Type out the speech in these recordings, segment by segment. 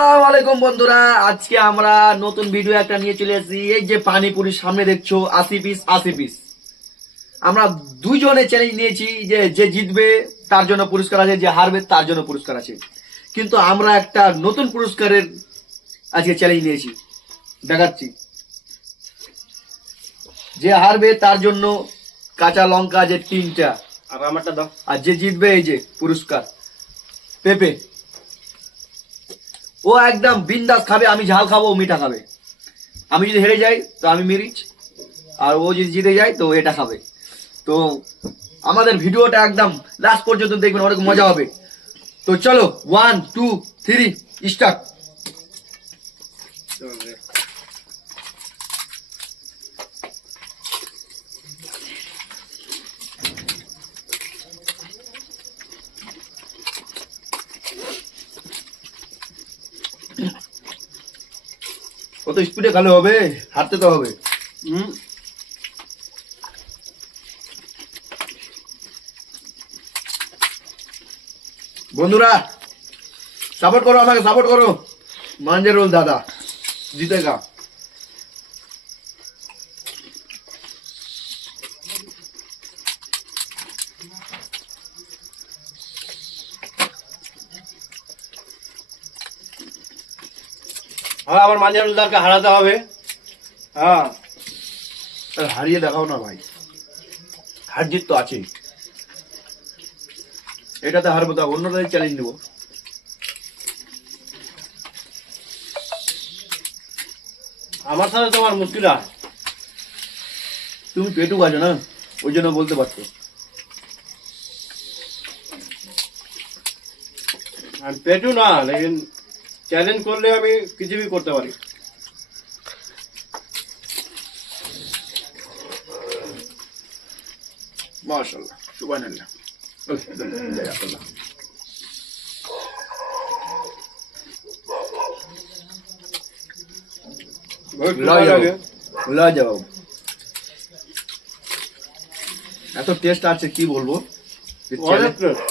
আসসালামু আলাইকুম বন্ধুরা, আজকে আমরা নতুন ভিডিও একটা নিয়ে চলে এসেছি। এই যে পানিপুরি সামনে দেখছো 80 পিস আমরা দুইজনে চ্যালেঞ্জ নিয়েছি যে যে জিতবে তার জন্য পুরস্কার আছে, যে হারবে তার জন্য পুরস্কার আছে। কিন্তু আমরা একটা নতুন পুরস্কারের আজকে চ্যালেঞ্জ নিয়েছি, দেখাচ্ছি। যে হারবে তার জন্য কাঁচা লঙ্কা যে 3টা, আর আমারটা দাও। আর যে জিতবে এই যে পুরস্কার পেঁপে। ও একদম বিন্দাস খাবে, আমি ঝাল খাবো, ও মিঠা খাবে। আমি যদি হেরে যাই তো আমি মিরিচ, আর ও যদি জিতে যায় তো এটা খাবে। তো আমাদের ভিডিওটা একদম লাস্ট পর্যন্ত দেখবেন, অনেক মজা হবে। তো চলো 1 2 3 স্টার্ট। কত স্পিডে খেলে হবে, হারতে তো হবে। বন্ধুরা সাপোর্ট করো, আমাকে সাপোর্ট করো। মাঞ্জেরুল দাদা জিতেগা। আমার মাঞ্জারুলদারকে হারাতে হবে। হ্যাঁ, হারিয়ে দেখাও না ভাই, হার জিত তো আছেই। এটাতে হারবো তো অন্যটাই চ্যালেঞ্জ নেবো। আমার সাথে তোমার মুশকিল আছে। তুমি পেটুক আছো না, ওই জন্য বলতে পারছো। আমি পেটু না, লেকিন চ্যালেঞ্জ করলে আমি কিছু भी করতে পারি। মাশাআল্লাহ, সুবহানাল্লাহ। জাযাকাল্লাহ। बहुत ভালো লাগে। লাজবাব, এত টেস্ট আছে কি বলবো। অনেক টেস্ট,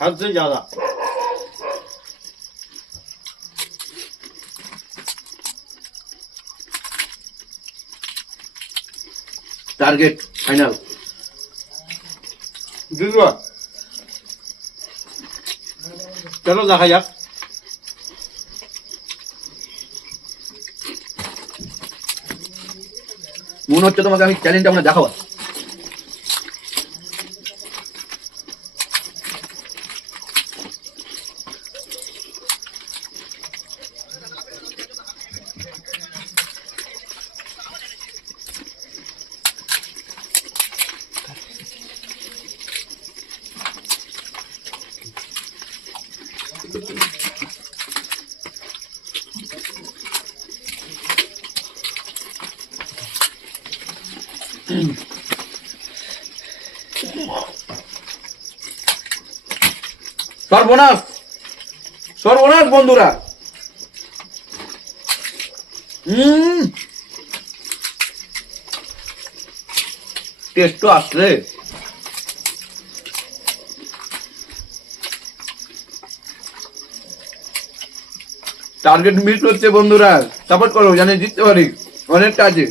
हद से ज्यादा। Target final. জিতবো, চলো দেখা যাক। মনে হচ্ছে তোমাকে আমি চ্যালেঞ্জটা আমরা দেখাবো। সর্বনাশ, সর্বনাশ বন্ধুরা। টেস্ট তো আসলে। টার্গেট মিস হচ্ছে বন্ধুরা, সাপোর্ট করো, জানি জিততে পারি, অনেকটা আছে।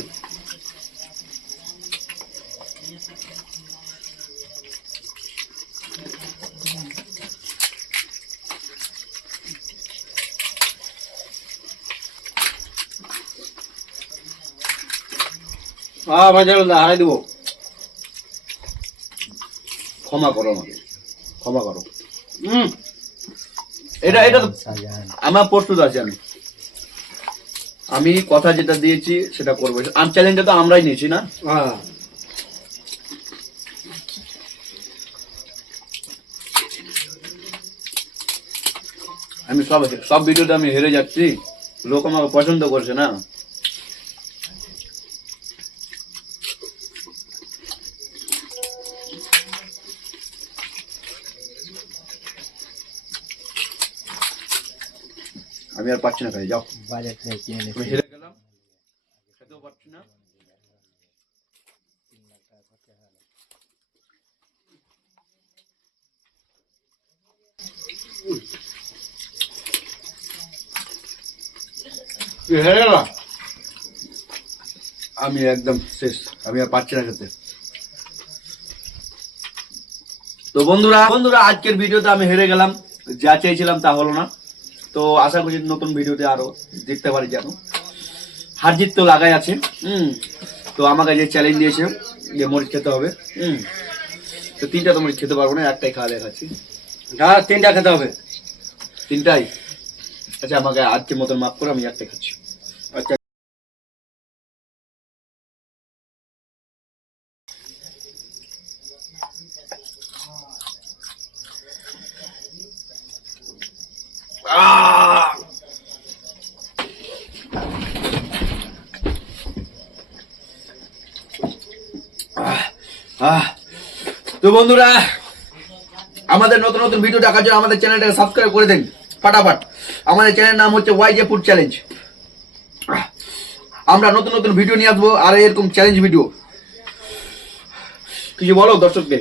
হ্যাঁ মাঞ্জারুলদার হারাই দেবো। ক্ষমা করো আমাকে, ক্ষমা করো। এটা এটা তো আমার প্রস্তুত আছি। আমি কথা যেটা দিয়েছি সেটা করবো। চ্যালেঞ্জটা তো আমরাই নিয়েছি না। হ্যাঁ, আমি সব সব ভিডিওতে আমি হেরে যাচ্ছি, লোক আমাকে পছন্দ করছে না। আমি আর পাচ্ছি না ভাই, যাও। আমি হেরে গেলাম, খেতেও পারছি না। তুই হেরে গেল। আমি একদম শেষ, আমি আর পাচ্ছি না খেতে। তো বন্ধুরা আজকের ভিডিওতে আমি হেরে গেলাম, যা চেয়েছিলাম তা হলো না। তো আশা করছি নতুন ভিডিওতে আরো দেখতে পারি যেন। হার জিত তো লাগাই আছে। তো আমাকে যে চ্যালেঞ্জ দিয়েছে যে মরিচ খেতে হবে, তো 3টা তো মরিচ খেতে পারবো না, একটাই খাওয়া দেখাচ্ছি। হ্যাঁ 3টা খেতে হবে। 3টাই? আচ্ছা আমাকে আজকের মতন মাফ করে, আমি একটাই খাচ্ছি। আচ্ছা আহ! আহ! তো বন্ধুরা আমাদের নতুন নতুন ভিডিও দেখার জন্য আমাদের চ্যানেলটাকে সাবস্ক্রাইব করে দিন ফাটাফাট। আমাদের চ্যানেলের নাম হচ্ছে ওয়াইজে ফুড চ্যালেঞ্জ। আমরা নতুন নতুন ভিডিও নিয়ে আসবো, আর এরকম চ্যালেঞ্জ ভিডিও। কিছু বলো দর্শককে।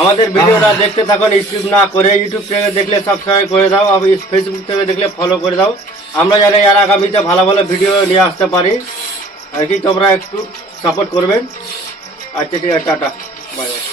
আমাদের ভিডিওটা দেখতে থাকুন, স্কিপ না করে। ইউটিউব থেকে দেখলে সাবস্ক্রাইব করে দাও, আর ফেসবুক থেকে দেখলে ফলো করে দাও। আমরা জানি আর আগামীতে ভালো ভালো ভিডিও নিয়ে আসতে পারি আর কি, তোমরা একটু সাপোর্ট করবেন। আচ্ছা ঠিক আছে, টাটা, বাই বাই।